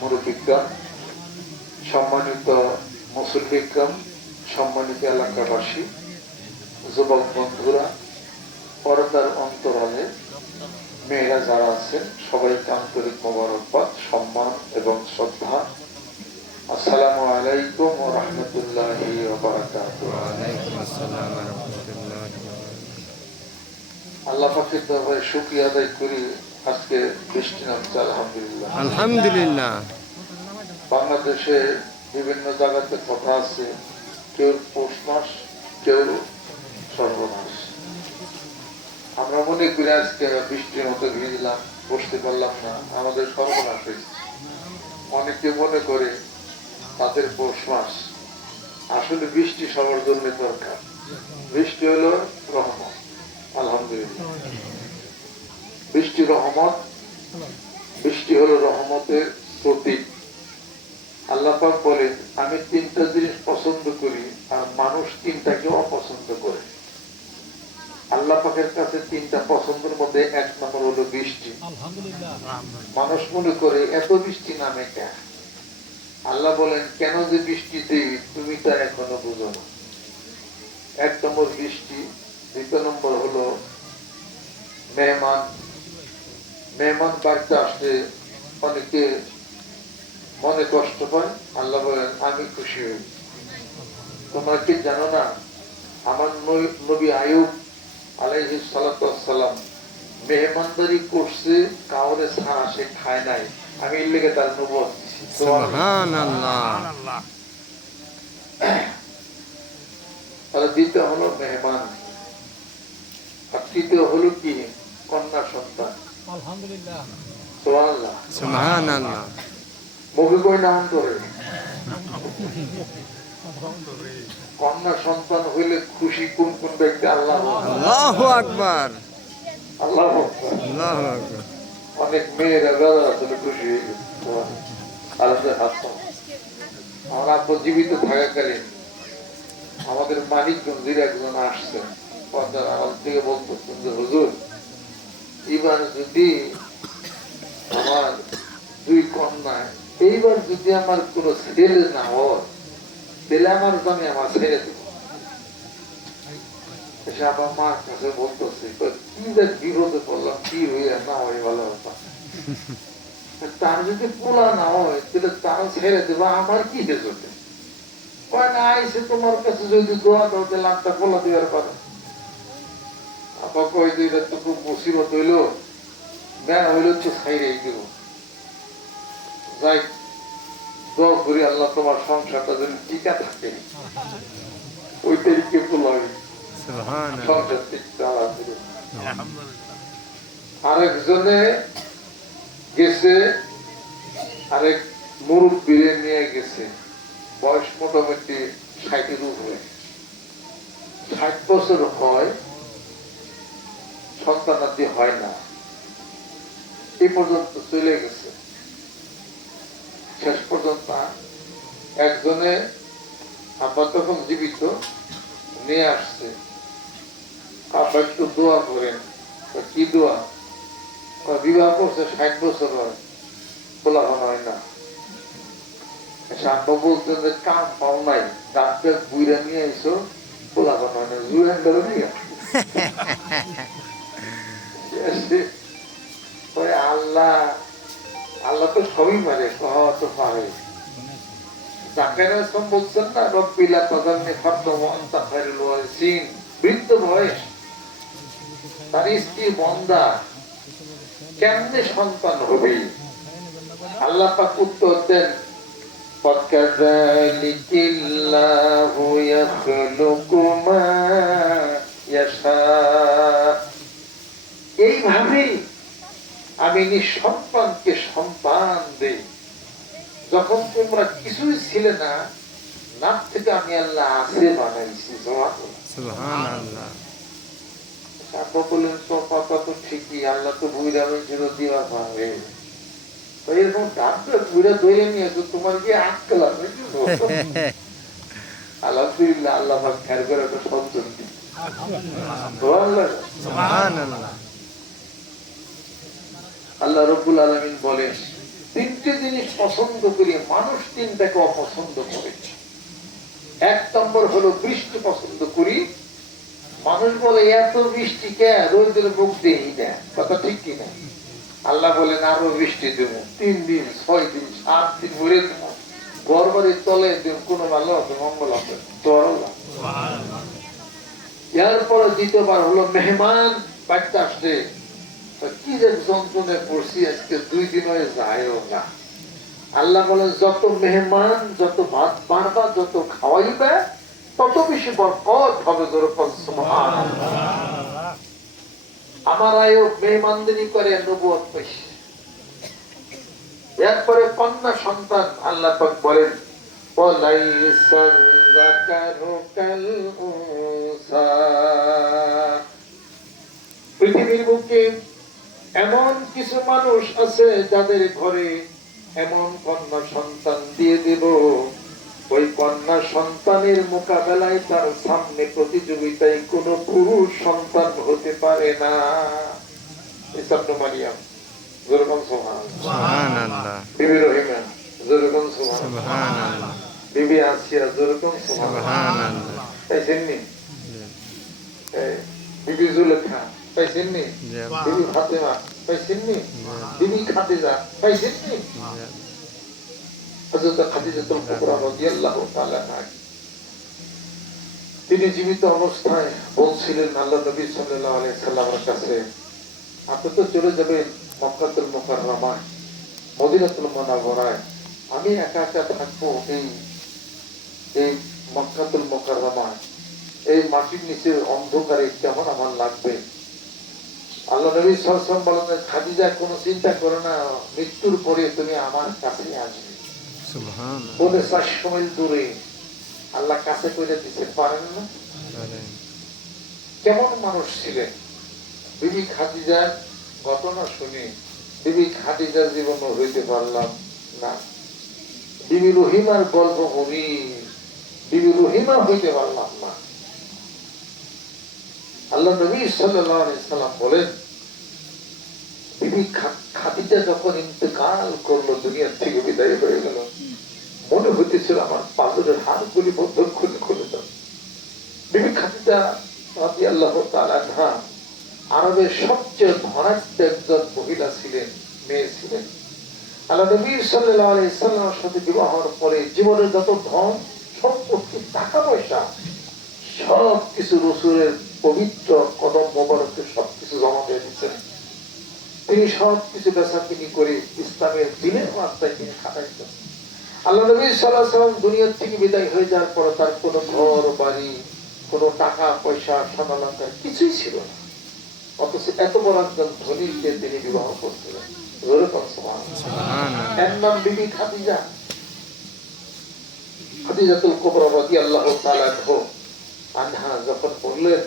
মুরব্বিগণ, সম্মানিত মুসল্লিগণ, সম্মানিত এলাকাবাসী, যুবক বন্ধুরা, পর্দার অন্তরালে মেয়েরা যারা আছেন সবাইকে আন্তরিক মোবারকবাদ, সম্মান এবং শ্রদ্ধা। আসসালামু আলাইকুম ওয়া রাহমাতুল্লাহি ওয়া বারাকাতুহু। আল্লাহ পাকের দরবারে শুকরিয়া আদায় করি, আজকে বৃষ্টি নামছে আলহামদুলিল্লাহ। আলহামদুলিল্লাহ। বাংলাদেশে বিভিন্ন জায়গাতে কথা আছে, কেউ পৌষ মাস, কেউ সর্বনাশ। আমরা মনে করি আজকে বৃষ্টির মতো ভিজলাম, বসতে পারলাম না, আমাদের সর্বনাশ হয়েছে। অনেকে মনে করে তাদের পৌষ মাস। আসলে বৃষ্টি সবার জন্য দরকার। বৃষ্টি হলো রহমত, আলহামদুলিল্লাহ। বৃষ্টি রহমত, বৃষ্টি হলো রহমতের প্রতীক। আল্লাহ পাক বলেন, আমি তিনটা জিনিস পছন্দ করি আর মানুষ তিনটাকে অপছন্দ করে। আল্লাহ পাকের কাছে তিনটা পছন্দের মধ্যে এক নম্বর হলো বৃষ্টি। মানুষ মনে করে এত বৃষ্টি নামে কেন? আল্লাহ বলেন, কেন যে বৃষ্টি দেই তুমি তা এখনো বুঝো না। এক নম্বর বৃষ্টি। দ্বিতীয় নম্বর হলো মেহমান। মেহমান বাড়িতে আসলে অনেকে মনে কষ্ট পায়। আল্লাহ বলেন, আমি খুশি হই। তোমরা কি জানো না, আমার নবী আইয়ুব আলাইহিস সালাতু ওয়াস সালাম মেহমানদারি করছে, কাউরে ছাড়া সে খায় নাই। আমি এর লেগে তার নবুয়ত দিছি। সুবহানাল্লাহ। তাহলে দ্বিতীয় হলো মেহমান, আর তৃতীয় হলো কি? কন্যা সন্তান। আলহামদুলিল্লাহ, সুবহানাল্লাহ, সুবহানাল্লাহ। মুখে কই না অন্তরে। কন্যা সন্তান হইলে খুশি কোন কোন ব্যক্তি? আল্লাহ, আল্লাহু আকবার, আল্লাহ। আল্লাহু আকবার। অনেক মেয়েরা বেলা আসলে খুশি হয়ে গেছে। আমার আব্বু জীবিত থাকাকালীন আমাদের মানিকগঞ্জের একজন আসছেন, পর্দার আড়াল থেকে বলতেছেন যে, হুজুর, এবার যদি আমার দুই কন্যা, এইবার যদি আমার কোন ছেলে না হয়, তাহলে আমার জমি আমার ছেড়ে দেব। সে আমার মার কাছে বলতেছে, কি দেখ বিরোধে পড়লাম, কি হয়ে না হয় ভালো কথা। তার যদি পোলা না হয় তাহলে তার ছেড়ে দেবো, আমার কি হেজতে? কয় না, আইসে তোমার কাছে যদি দোয়া দাও তাহলে একটা পোলা দেওয়ার পারো। আপা কয় যে এটা তো খুব মুসিবত হইলো, না হইলো তো ছাইরে দিব। যাই, দোয়া করি আল্লাহ তোমার সংসারটা যেন টিকা থাকে, ওই তারিখে পোলা হই সংসার টিকতে। আরেকজনে গেছে, আরেক মুরব্বীরে নিয়ে গেছে, বয়স মোটামুটি 60-এর উপরে। 60 বছর হয়, সন্তানাদি হয় না, এই পর্যন্ত চলে গেছে। শেষ পর্যন্ত একজনে আব্বা তখন জীবিত নিয়ে আসছে, আব্বা একটু দোয়া করেন। কি দোয়া? বিবাহ করছে 60 বছর হয়, পোলাপান হয় না। আব্বা বলতেন যে কাম পাও নাই, ডাক্তার বুইরা নিয়ে আইসো, পোলাপান হয় না, জুয়েন ধরে নিয়ে। আল্লাহ, আল্লাহ তো সবই পারে, কহা তো পারে। জাকারিয়া বলছেন না, রব্বিলা তাযারনি ফারদা ওয়া আনতা খায়রুল ওয়ারিসিন। বৃদ্ধ বয়স, তার স্ত্রী বন্দা, কেমনে সন্তান হবে? আল্লাহ পাক উত্তর দেন, ফাকাযালিকিল্লাহু ইয়াখলুকু মা ইয়াশা। এইভাবে আমি নিঃসন্তানকে সন্তান দেই। যখন তোমরা কিছুই ছিলে না, নাম থেকে আমি আল্লাহ আছে বানাইছি। সুবহানাল্লাহ। আপা বললেন, তো কথা তো ঠিকই, আল্লাহ তো বুইরা দিবা পাবে। এরকম ডাক্তার বুইরা ধরে নিয়েছো, তোমার কি আক্কেল আছে? আলহামদুলিল্লাহ, আল্লাহ পাক খেয়াল করে একটা সন্তান দিই। সুবহানাল্লাহ। আল্লাহ রাব্বুল আলামিন বলেন, তিনটি জিনিস পছন্দ করি, মানুষ তিনটাকে অপছন্দ করে। এক নম্বর হলো বৃষ্টি পছন্দ করি। মানুষ বলে এত বৃষ্টি কে, রোদের মুখ দেই না, কথা ঠিক কিনা? আল্লাহ বলেন আরো বৃষ্টি দেব, 3 দিন 6 দিন 7 দিন ভরে দেব, ঘর বাড়ির তলে দেব, কোনো ভালো হবে মঙ্গল হবে তো আল্লাহ। এরপরে দ্বিতীয়বার হলো মেহমান বাড়িতে আসলে কি যে যন্ত্রণে পড়ছি আজকে 2 দিন হয়ে যায়ও না। আল্লাহ বলেন যত মেহমান, যত ভাত বাড়বা, যত খাওয়াইবে, তত বেশি বরকত হবে। সুবহানাল্লাহ। আমার আয়ু মেহমানদারি করে নবুয়ত পাইছে। এরপরে কন্যা সন্তান আল্লাহ পাক বলেন ওয়ালাইসা যাকারু কাল উনসা। পৃথিবীর বুকে এমন কিছু মানুষ আছে যাদের ঘরে এমন কন্যা সন্তান দিয়ে দেব, ওই কন্যা সন্তানের মোকাবেলায় তার সামনে প্রতিযোগিতায় কোন পুরুষ সন্তান হতে পারে না। মারিয়াম যেরকম সুবহানাল্লাহ, বিবি রহিমা যেরকম সুবহানাল্লাহ, বিবি আসিয়া যেরকম সুবহানাল্লাহ, পাইছেননি? বিবি জুলেখা পাইছেননি? জি, বিবি ফাতেমা পাইছেননি? বিবি খাদিজা পাইছেননি? হযরত খাদিজাতুল কুবরা রাদিয়াল্লাহু তাআলা আনহা তিনি জীবিত অবস্থায় বলছিলেন আল্লাহ নবী সাল্লাল্লাহু আলাইহি সাল্লামের কাছে, আপনি তো চলে যাবেন মক্কাতুল মুকাররমায়, মদিনাতুল মুনাওয়ারায়, আমি একা একা থাকবো এই মক্কাতুল মুকাররমায়, এই মাটির নিচের অন্ধকারে কেমন আমার লাগবে। আল্লাহ নবী সাল্লাল্লাহু আলাইহি ওয়াসাল্লাম বলেন, খাদিজা কোনো চিন্তা করো না, মৃত্যুর পরে তুমি আমার কাছে আসবে। সুবহানাল্লাহ, বলে 400 মাইল দূরে আল্লাহ কাছে করে দিতে পারেন না? কেমন মানুষ ছিলেন বিবি খাদিজার ঘটনা শুনে বিবি খাদিজার জীবন হইতে পারলাম না, বিবি রহিমার গল্প শুনি বিবি রহিমা হইতে পারলাম না। আল্লাহ নবী সাল্লাল্লাহু আলাইহি সাল্লাম বলেন, বিবি খাদিজা যখন ইন্তেকাল করলো, দুনিয়া থেকে বিদায় হয়ে গেল, মনে হইতেছিল আমার পাজরের হাড়গুলি বদ্ধ খুলে খুলে দাও। বিবি খাদিজা রাদিয়াল্লাহু তাআলা আনহা আরবের সবচেয়ে ধনাঢ্য একজন মহিলা ছিলেন, মেয়ে ছিলেন। আল্লাহ নবী সাল্লাল্লাহু আলাইহি সাল্লামের সাথে বিবাহ হওয়ার পরে জীবনের যত ধন সম্পত্তি টাকা পয়সা সবকিছু রাসূলের পবিত্র কদম মোবারকে সবকিছু জমা দিয়ে দিচ্ছেন। তিনি সবকিছু বেচাকিনি করে ইসলামের দ্বীনের রাস্তায় তিনি খাটাইতেন। আল্লাহ নবী সাল্লাল্লাহু আলাইহি সাল্লাম দুনিয়া থেকে বিদায় হয়ে যাওয়ার পরে তার কোনো ঘর বাড়ি, কোনো টাকা পয়সা সোনালঙ্কার কিছুই ছিল না, অথচ এত বড় একজন ধনীকে তিনি বিবাহ করছিলেন। এর নাম বিবি খাদিজা, খাদিজাতুল কুবরা রাদিয়াল্লাহু তাআলা আনহা। যখন বললেন,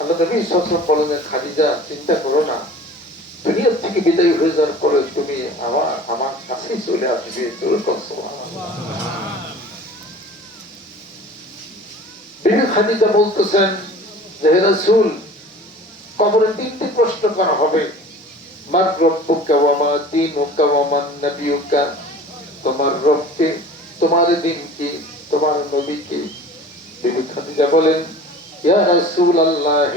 আল্লাহ নবী সাল্লাল্লাহু আলাইহি ওয়াসাল্লাম বললেন, খাদিজা চিন্তা করো না, দুনিয়া থেকে বিদায় হয়ে যাওয়ার পরে তুমি আমার কাছেই চলে আসবে। বিবি খাদিজা বলতেছেন যে হে রাসূল, কবরে 3টি প্রশ্ন করা হবে, মান রব্বুকা ওয়া মা দীনুকা ওয়া মান নাবিয়ুকা, তোমার রব কে, তোমার দ্বীন কি, তোমার নবী কে। বিবি খাদিজা বলেন, ইয়া রাসূলুল্লাহ,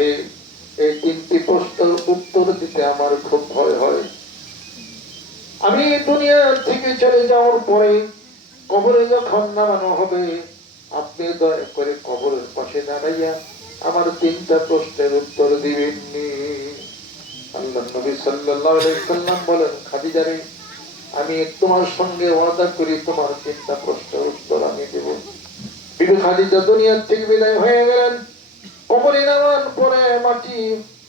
এই 3টি প্রশ্নের উত্তর দিতে আমার খুব ভয় হয়। আমি দুনিয়া থেকে চলে যাওয়ার পরে কবরে যখন নামানো হবে, আপনি দয়া করে কবরের পাশে দাঁড়াইয়া আমার 3টা প্রশ্নের উত্তর দিবেন। আল্লাহ নবী সাল্লাল্লাহু আলাইহি সাল্লাম বলেন, খাদিজা রে, আমি তোমার সঙ্গে ওয়াদা করি তোমার 3টা প্রশ্নের উত্তর আমি দেব। বিবি খাদিজা দুনিয়া থেকে বিদায় হয়ে গেলেন। কবরে নামার পরে মাটি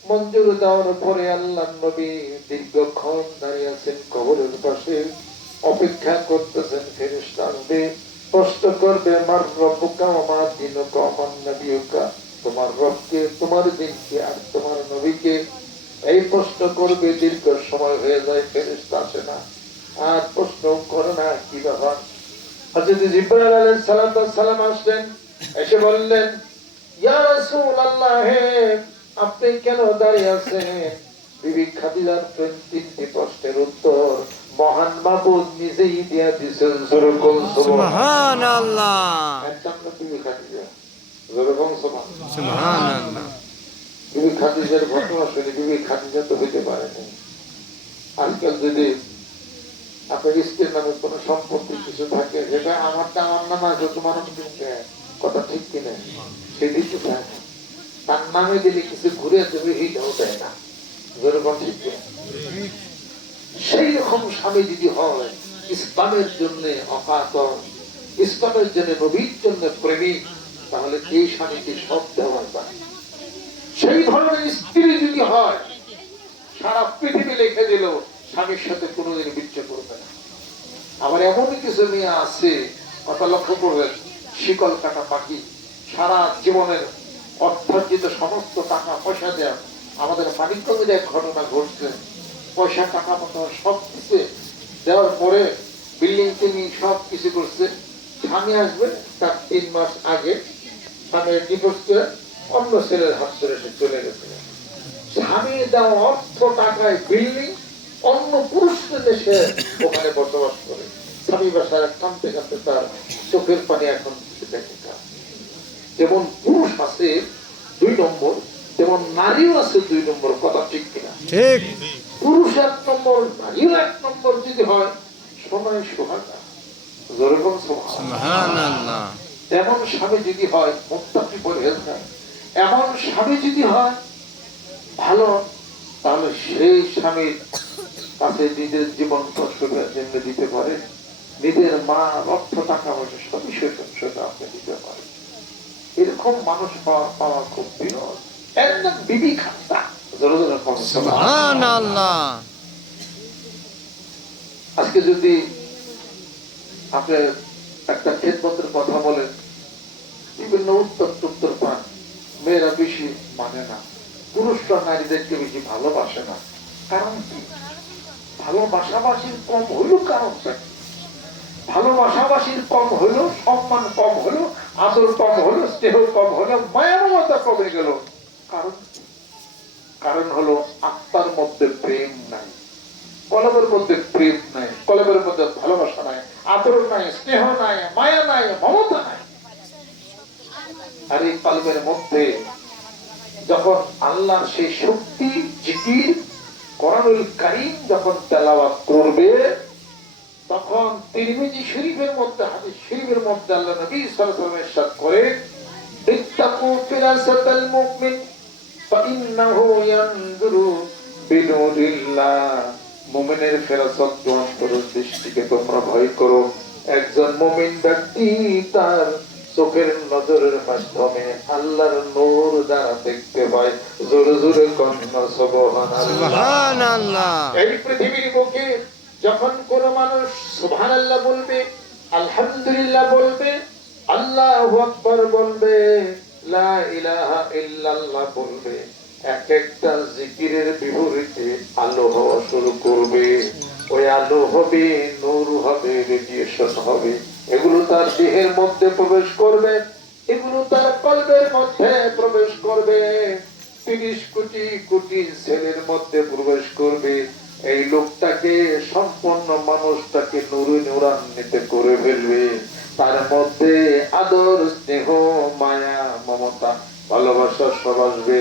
মঞ্জুর দেওয়ার পরে আল্লাহ নবী দীর্ঘক্ষণ দাঁড়িয়ে আছেন কবরের পাশে, অপেক্ষা করতেছেন ফেরেশতা আসবে, প্রশ্ন করবে, মার রব্বুকা ওয়া মা দীনুকা ওয়া মান নাবিয়ুকা, তোমার রবকে, তোমার দ্বীন কি, আর তোমার নবীকে। এই প্রশ্ন করবে, দীর্ঘ সময় হয়ে যায়, ফেরেশতা আসে না, আর প্রশ্ন করে না। কি ব্যাপার? হযরত জিবরাইল আলাইহিস সালাম আসলেন, এসে বললেন, ইয়া রাসূলুল্লাহ, আপনি কেন দাঁড়িয়ে আছেন? বিবি খাদিজার 3টি প্রশ্নের উত্তর মহান মাবুদ নিজেই দিয়া দিয়েছেন। যেরকম সুবহানাল্লাহ বিবি খাদিজা, যেরকম সুবহানাল্লাহ বিবি খাদিজার ঘটনা শুনে বিবি খাদিজা তো হইতে পারেনি। আজকাল যদি আপনার স্ত্রীর নামে কোন সম্পত্তি কিছু থাকে, যেটা আমারটা আমার নামে আছে, তোমার কথা ঠিক কিনা, সে দিতে চায় না। তার নামে দিলে কিছু ঘুরে দেবে, এইটাও দেয় না। যেরকম ঠিক কিনা? সেই রকম স্বামী যদি হয়, ইসলামের জন্য অকাতর, ইসলামের জন্য, নবীর জন্য প্রেমিক, তাহলে এই স্বামীকে সব দেওয়া যায়। সেই ধরনের স্ত্রী যদি হয়, সারা পৃথিবী লিখে দিল স্বামীর সাথে কোনোদিন বিচ্ছেদ করবে না। আবার এমন কিছু মেয়ে আছে, কথা লক্ষ্য করবেন, শিকল কাটা পাখি, সারা জীবনের অর্থার্জিত সমস্ত টাকা পয়সা দেয়া। আমাদের মানিকগঞ্জের এক ঘটনা ঘটছে, পয়সা টাকা পয়সা সব কিছু দেওয়ার পরে বিল্ডিং তিনি সব কিছু করছে, স্বামী আসবে তার 3 মাস আগে স্বামী ডিভোর্স করে অন্য ছেলের হাত ধরে সে চলে গেছে। স্বামীর দেওয়া অর্থ টাকায় বিল্ডিং, অন্য পুরুষদের দেশে ওখানে বসবাস করে। স্বামী বাসায় কাঁদতে কাঁদতে তার চোখের পানি এখন দেখে। যেমন পুরুষ আছে 2 নম্বর, যেমন নারীও আছে 2 নম্বর, কথা ঠিক কিনা? ঠিক। পুরুষ 1 নম্বর, নারীও 1 নম্বর যদি হয়, সময় সোহাগা, যেরকম সুবহানাল্লাহ এমন স্বামী যদি হয়, মুত্তাকি পরহেজগার, এমন স্বামী যদি হয় ভালো, তাহলে সেই স্বামীর কাছে নিজের জীবন জন্য দিতে পারে, নিজের মা অর্থ টাকা পয়সা সবই সেটা আপনি দিতে পারেন। এরকম মানুষ পাওয়া খুব বিরল। একদম বিবি খাদ্দা, সুবহানাল্লাহ। আজকে যদি আপনি একটা খেদমতের কথা বলেন, বিভিন্ন উত্তর পান, মেয়েরা বেশি মানে না, পুরুষরা নারীদেরকে বেশি ভালোবাসে না। কারণ কি? ভালোবাসাবাসীর কম হইল, কারণটা কি? ভালোবাসাবাসীর কম হইল, সম্মান কম হইল, আদর কম হইল, স্নেহ কম হইল, মায়া মমতা কমে গেল। কারণ হলো আত্মার মধ্যে প্রেম নাই, কলবের মধ্যে প্রেম নাই, কলবের মধ্যে ভালোবাসা নাই, আদর নাই, স্নেহ নাই, মায়া নাই, মমতা নাই। আর এই কলবের মধ্যে যখন আল্লাহর সেই শক্তি, জিকির, কোরআনুল কারীম যখন তেলাওয়াত করবে, তখন তিরমিজি শরীফের মধ্যে, হাদিস শরীফের মধ্যে আল্লাহ নবী সাল্লাল্লাহু আলাইহি ওয়াসাল্লাম ইরশাদ করেন, ইত্তাকু ফিরাসাতাল মুমিন ফাইন্নাহু ইয়ানজুরু বিনুরিল্লাহ। মুমিনের ফেরাসত অন্তরের দৃষ্টিকে তোমরা ভয় করো। একজন মুমিন ব্যক্তি তার চোখের নজরের মাধ্যমে আল্লাহর নূর দ্বারা দেখতে পায়। জোরে জোরে কন্যা সুবহানাল্লাহ। এই পৃথিবীর বুকে যখন কোন মানুষ সুবহানাল্লাহ বলবে, আলহামদুলিল্লাহ বলবে, আল্লাহু আকবার বলবে, লা ইলাহা ইল্লাল্লাহ বলবে, এক একটা জিকিরের বিপরীতে আলো হওয়া শুরু করবে। ওই আলো হবে, নূর হবে, রেডিয়েশন হবে, এগুলো তার দেহের মধ্যে প্রবেশ করবে, এগুলো তার কলবের মধ্যে প্রবেশ করবে, 30 কোটি কোটি ছেলের মধ্যে প্রবেশ করবে। এই লোকটাকে, সম্পূর্ণ মানুষটাকে নূরে নূরান্বিত করে ফেলবে। তার মধ্যে আদর, স্নেহ, মায়া, মমতা, ভালোবাসা সব আসবে।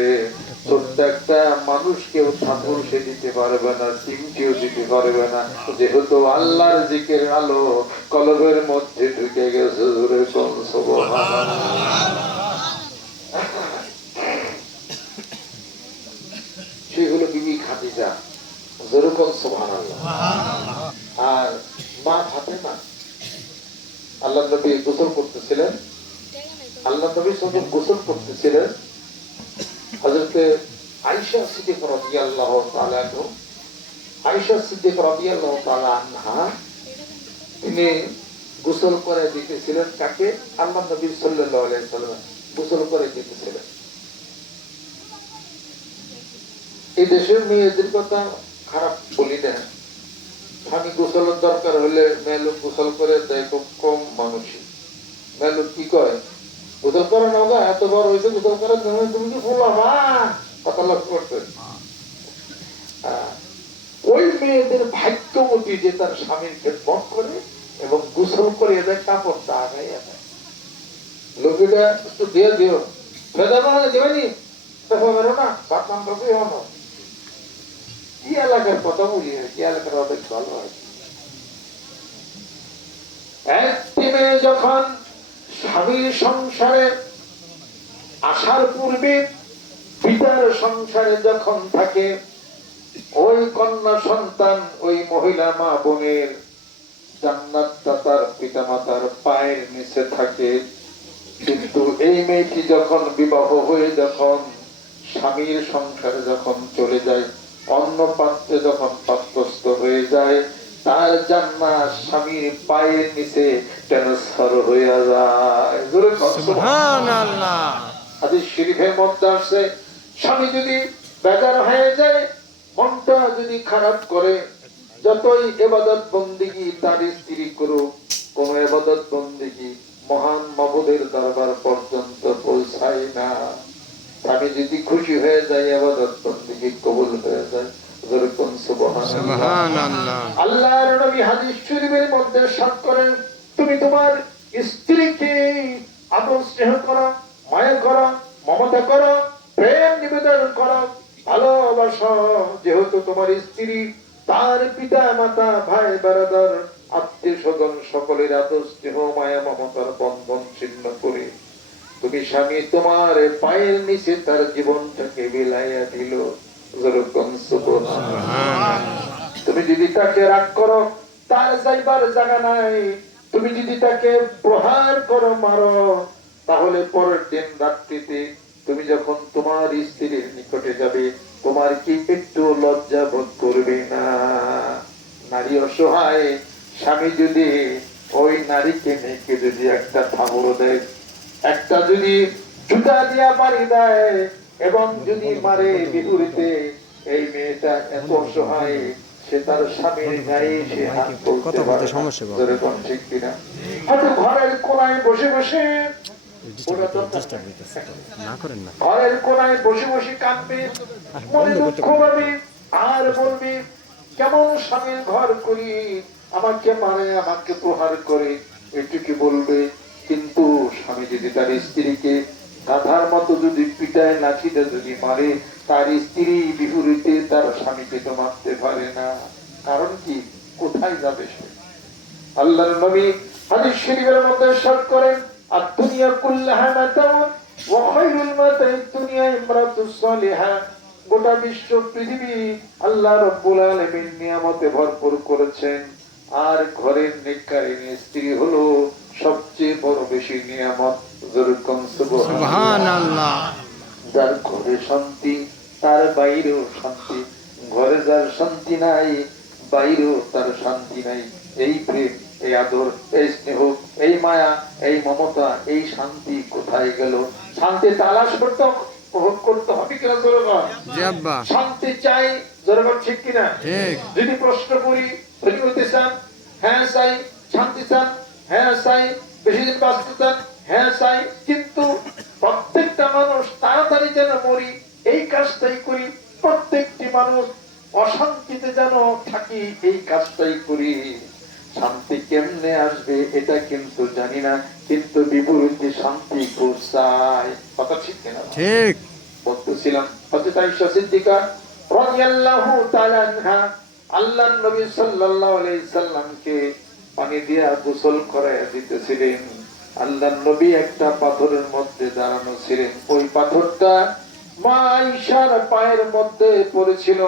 ছোট্ট একটা মানুষকেও ঠাকুর সে দিতে পারবে না, সিমকেও দিতে পারবে না, যেহেতু আল্লাহর জিকির আলো কলবের মধ্যে ঢুকে গেছে। সেগুলো বিবি খাদিজা, যেরকম সুবহানাল্লাহ। আর মা ফাতেমা, আল্লাহ নবী গোসল করতেছিলেন, আল্লাহ নবী যখন গোসল করতেছিলেন, হযরতে আয়েশা সিদ্দিকা রাদিয়াল্লাহু তাআলা আনহা, আয়েশা সিদ্দিকা রাদিয়াল্লাহু তাআলা আনহা, তিনি গোসল করে দিতেছিলেন কাকে? আল্লাহ নবী সাল্লাল্লাহু আলাইহি ওয়াসাল্লাম গোসল করে দিতেছিলেন। এই দেশের মেয়েদের কথা খারাপ বলি না, স্বামী গোসলের দরকার হলে মেয়ে লোক গোসল করে দেয়, খুব কম মানুষই। মেয়ে লোক কি করে, গোসল করে না, এত বড় হয়েছে গোসল করে, তুমি কি বলবা কথা লক্ষ্য করতে। ওই মেয়েদের ভাগ্যবতী যে তার স্বামীর খেদমত করে এবং গোসল করে এদের কাপড়টা আগাইয়া দেয়। লোকেরা একটু দিয়ে দিও, ভেদা বানালে দেবেনি, দেখো বেরো না, বাপমান বাবু হনো। কি এলাকার কথা বলি, কি এলাকার অনেক ভালো হয়। একটি মেয়ে যখন স্বামীর সংসারে আসার পূর্বে পিতার সংসারে যখন থাকে, ওই কন্যা সন্তান ওই মহিলা মা বোনের জান্নাতটা তার পিতা মাতার পায়ের নিচে থাকে। কিন্তু এই মেয়েটি যখন বিবাহ হয়ে যখন স্বামীর সংসারে যখন চলে যায়, অন্য পাত্রে যখন পাত্রস্থ হয়ে যায়, তার জান্নাত স্বামীর পায়ের নিচে ট্রান্সফার হয়ে যায়। জোরে বলো সুবহানাল্লাহ। হাদিস শরীফের মধ্যে আছে, স্বামী যদি বেজার হয়ে যায়, মনটা যদি খারাপ করে, যতই ইবাদত বন্দেগী তার স্ত্রী করুক, কোন ইবাদত বন্দেগী মহান মাবুদের দরবার পর্যন্ত পৌঁছায় না। স্বামী যদি খুশি হয়ে যায়, ইবাদত বন্দেগী কবুল হয়ে যায়। যেরকম সুবহানাল্লাহ। সুবহানাল্লাহ। আল্লাহর নবী হাদিস শরীফের মধ্যে সাত করেন, তুমি তোমার স্ত্রীকে আদর স্নেহ করো, মায়া করো, মমতা করো, প্রেম নিবেদন করো, ভালোবাসো। যেহেতু তোমার স্ত্রী তার পিতা মাতা ভাই বেরাদার আত্মীয় স্বজন সকলের আদর স্নেহ মায়া মমতার বন্ধন ছিন্ন করে তুমি স্বামী তোমার পায়ের নিচে তার জীবনটাকে বিলাইয়া দিল। যেরকম সুবহানাল্লাহ। তুমি যদি তাকে রাগ করো, তার যাইবার জায়গা নাই। তুমি যদি তাকে প্রহার করো, মারো, তাহলে পরের দিন রাত্রিতে তুমি যখন তোমার স্ত্রীর নিকটে যাবে, তোমার কি একটু লজ্জা বোধ করবে না? নারী অসহায়, স্বামী যদি ওই নারীকে মেয়েকে যদি একটা থাবড় দেয়, একটা যদি জুতা দিয়া বাড়ি দেয় এবং যদি মারে বিহুরিতে, এই মেয়েটা এত অসহায়, সে তার স্বামীর গায়ে সে হাত তুলতে পারে না। যেরকম ঠিক কিনা? হয়তো ঘরের কোনায় বসে বসে না করেন না। ঘরের কোনায় বসে বসে কাঁদবে, মনে দুঃখ পাবে, আর বলবে কেমন স্বামীর ঘর করি, আমাকে মারে, আমাকে প্রহার করে, এটুকু বলবে। কিন্তু স্বামী যদি তার স্ত্রীকে গাধার মতো যদি পিটায় লাঠিতে যদি মারে, তার স্ত্রী বিহুরিতে তার স্বামীকে তো মারতে পারে না। কারণ কি? কোথায় যাবে সে? আল্লাহর নবী হাদিস শরীফের মধ্যে ইরশাদ করেন, আদ-দুনিয়া কুল্লাহা মাতাউন ওয়া খায়রুল মাতাইদ দুনিয়া ইমরাতুস সালিহা। গোটা বিশ্ব পৃথিবী আল্লাহ রাব্বুল আলামিন নিয়ামতে ভরপুর করেছেন, আর ঘরের নেককারিনী স্ত্রী হলো সবচেয়ে বড় বেশি নিয়ামত। যেরকম সুবহানাল্লাহ। যার ঘরে শান্তি, তার বাইরেও শান্তি। ঘরে যার শান্তি নাই, বাইরেও তার শান্তি নাই। এই প্রেম, এই আদর, এই স্নেহ, এই মায়া, এই মমতা, এই শান্তি কোথায় গেল? শান্তি তালাশ করতে উপভোগ করতে হবে কিনা? জোরগণ জি আব্বা। শান্তি চাই, জোরগণ ঠিক কিনা? ঠিক। যদি প্রশ্ন করি, ধনী হতে চান? হ্যাঁ চাই। শান্তি চান? হ্যাঁ চাই। বেশি দিন বাঁচতে চান? হ্যাঁ চাই। কিন্তু প্রত্যেকটা মানুষ তাড়াতাড়ি যেন মরি, এই কাজটাই করি। প্রত্যেকটি মানুষ অশান্তিতে যেন থাকি, এই কাজটাই করি। শান্তি কেমনে আসবে এটা কিন্তু জানি না, কিন্তু বিপরীতে শান্তি চাই। কথা ঠিক কিনা? ঠিক। বলতেছিলাম হযরত আয়েশা সিদ্দিকা রাদিয়াল্লাহু তাআলা আনহা আল্লাহর নবী সাল্লাল্লাহু আলাইহি সাল্লামকে পানি দিয়ে গোসল করায় দিতেছিলেন। আল্লাহর নবী একটা পাথরের মধ্যে দাঁড়ানো ছিলেন, ওই পাথরটা মা আয়েশার পায়ের মধ্যে পড়েছিল।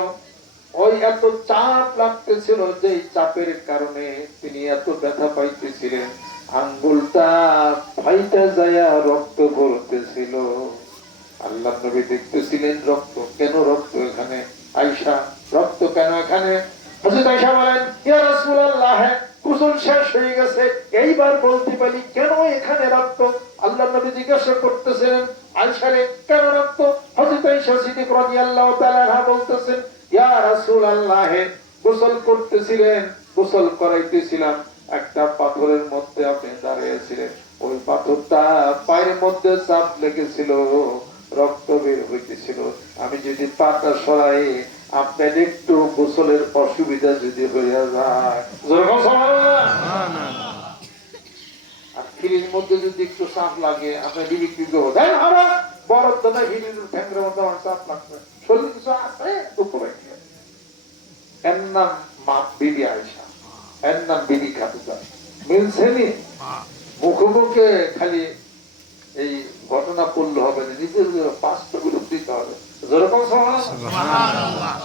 ওই এত চাপ লাগতেছিল, যে চাপের কারণে তিনি এত ব্যথা পাইতেছিলেন, আঙ্গুলটা ফাইটা যায় রক্ত পড়তেছিল। আল্লাহ নবী দেখতেছিলেন রক্ত, কেন রক্ত এখানে? আয়েশা, রক্ত কেন এখানে? হযরত আয়েশা বলেন, ইয়া রাসূলুল্লাহ, গোসল শেষ হয়ে গেছে, এইবার বলতে পারি কেন এখানে রক্ত? আল্লাহ নবী জিজ্ঞাসা করতেছিলেন, আয়েশা রে কেন রক্ত? হযরত আয়েশা সিদ্দিকা রাদিয়াল্লাহু তাআলা আনহা বলতেছেন, ইয়া রাসূলুল্লাহ, গোসল করতেছিলেন, গোসল করাইতেছিলাম, একটা পাথরের মধ্যে আপনি দাঁড়িয়েছিলেন, ওই পাথরটা পায়ের মধ্যে চাপ লেগেছিল, রক্ত বের হইতেছিল। আমি যদি পাটা সরাই, আপনার একটু গোসলের অসুবিধা যদি হইয়া যায়, যেরকম সুবহানাল্লাহ। আর ফ্রির মধ্যে যদি একটু চাপ লাগে আপনার বিবি কি করবো, তাই না? আমরা বরফ তো না, ফ্রিজের ফ্যানের মধ্যে আমার চাপ লাগবে, শরীর কিছু আছে দুঃখ পাইছে। এর নাম মা বিবি আয়েশা, এর নাম বিবি খাদিজা। মিলছে নি? মুখে মুখে খালি এই ঘটনা পড়লে হবে না, নিজের বাস্তব রূপ দিতে হবে, যেরকম সুবহানাল্লাহ।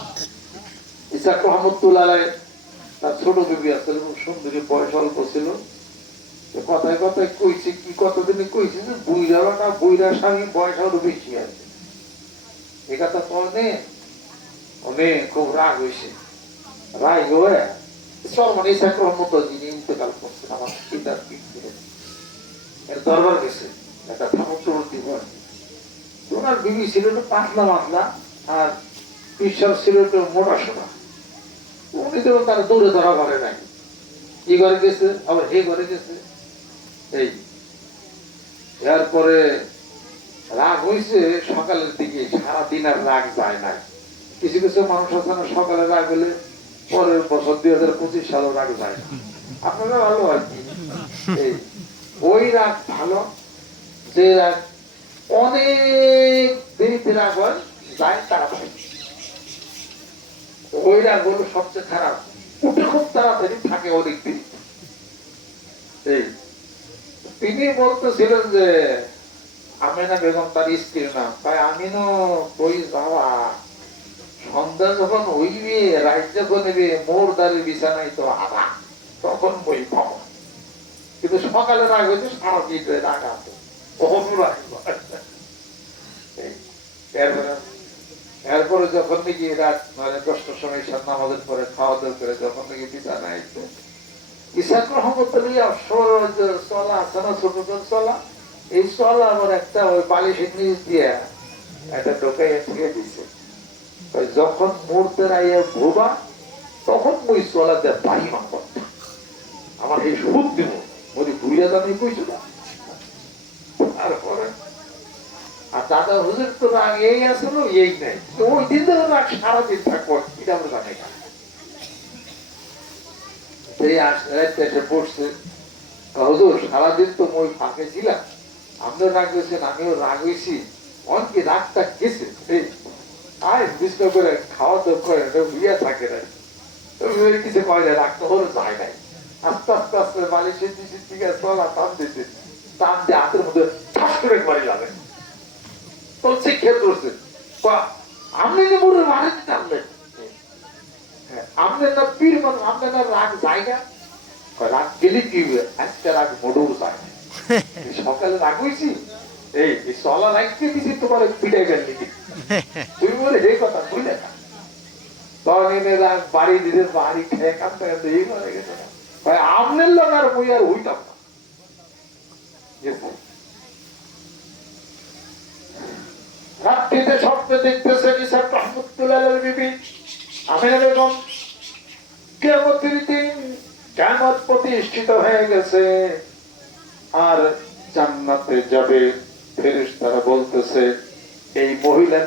ইসাক রহমতুল্লাহ আলাইহ তার ছোট বিবি আছে, সুন্দরী, বয়স অল্প ছিল। কথায় কথায় কইছে কি, কতদিনে কইছে যে বুইরাও না, বুইরা স্বামী বয়স আরো বেশি আছে। এ কথা পড়নে অনেক খুব রাগ হয়েছে। রাগ হয়ে সরমান ইসাক রহমতুল্লাহ যিনি ইন্তেকাল করছেন আমার পিতার পিঠ থেকে, এর দরবার গেছে একটা থামুত্তবর্তী হয়। ওনার বিবি ছিল একটু পাতলা মাতলা, আর ঈশ্বর ছিল একটু মোটা সোটা। উনি তো তার দূরে ধরা ঘরে নাই, ই ঘরে গেছে আবার হে ঘরে গেছে। এই এরপরে রাগ হয়েছে সকালের দিকে, সারাদিন আর রাগ যায় নাই। কিছু কিছু মানুষ আছে না, সকালে রাগ হলে পরের বছর 2025 সালে রাগ যায় না। আপনারা ভালো আর কি, এই ওই রাগ ভালো, যে রাগ অনেক দেরিতে রাগ হয় যায় তাড়াতাড়ি, ওই রাগ হলো সবচেয়ে খারাপ, উঠে খুব তাড়াতাড়ি থাকে অনেক দিন। এই তিনি বলতেছিলেন যে আমিনা বেগম তার স্ত্রীর নাম, তাই আমিনও কই যাওয়া, সন্ধ্যা যখন হইবে, রাত যখন নেবে, মোর দাঁড়ি বিছানায় তো আবার তখন বই পাবো। কিন্তু সকালে রাগ হইতে সারা দিন রাগ আছে, এরপরে যখন নাকি রাত মানে 10টার সময় নামাজের পরে খাওয়া দাওয়া করে যখন নাকি বিছানায় আইছে, ইসাক রহমতুল্লাহ চলা আছে না, ছোট চলা, এই চলা আমার একটা ওই বালিশের নিচ দিয়ে একটা ঢোকাইয়া ঠেকে দিছে। যখন মুহূর্তের আইয়া ঘুরবা তখন ওই চলা দিয়ে বাড়ি মা করতে আমার এই সুদ দিব ওই ঘুরিয়া দামি কইছো না। তারপরে আর দাদা হুজুর তো রাগ এই আসলো এই নাই, ওই দিন তো রাগ সারাদিন থাকবো, এটা আমরা জানি না। হুজুর সারাদিন তো মই ফাঁকে ছিলাম, আপনিও রাগ হয়েছেন আমিও রাগ হয়েছি, অনেকে রাগটা গেছে আয় বিষ্ণু করে খাওয়া দাওয়া করে বুঝিয়া থাকে না, কিছু কয় যায়, রাগটা হলো যায় নাই। আস্তে আস্তে আস্তে বালিশের দিকে দিকে চলা টান দিতে, টান দিয়ে হাতের মধ্যে ঠাস করে বাড়ি লাগে, বলছে খেয়ে ধরছে, আপনি যে মোর বাড়িতে টানলেন, আপনার না পীর মানুষ, আপনার না রাগ জায়গা, রাগ গেলে কি হবে, আজকে রাগ মোড়েও যায় না। সকালে রাগ হয়েছি, এই চলা রাখতে দিছি তোমার পিটাই গেল নাকি, তুই বলে এই কথা বুঝলে না, তখন এনে রাগ বাড়ি দিতে বাড়ি খেয়ে কাঁদতে কাঁদতে এই করে গেছে না, ভাই আপনার লোক আর বই আর হইতাম না। রাত্রিতে স্বপ্নে দেখতেছেন ইসাক রহমতুল্লাহ বিবি আমিনা বেগম কিয়ামতের দিন কিয়ামত প্রতিষ্ঠিত হয়ে গেছে আর জান্নাতে যাবে। ফেরেশতারা বলতেছে এই মহিলা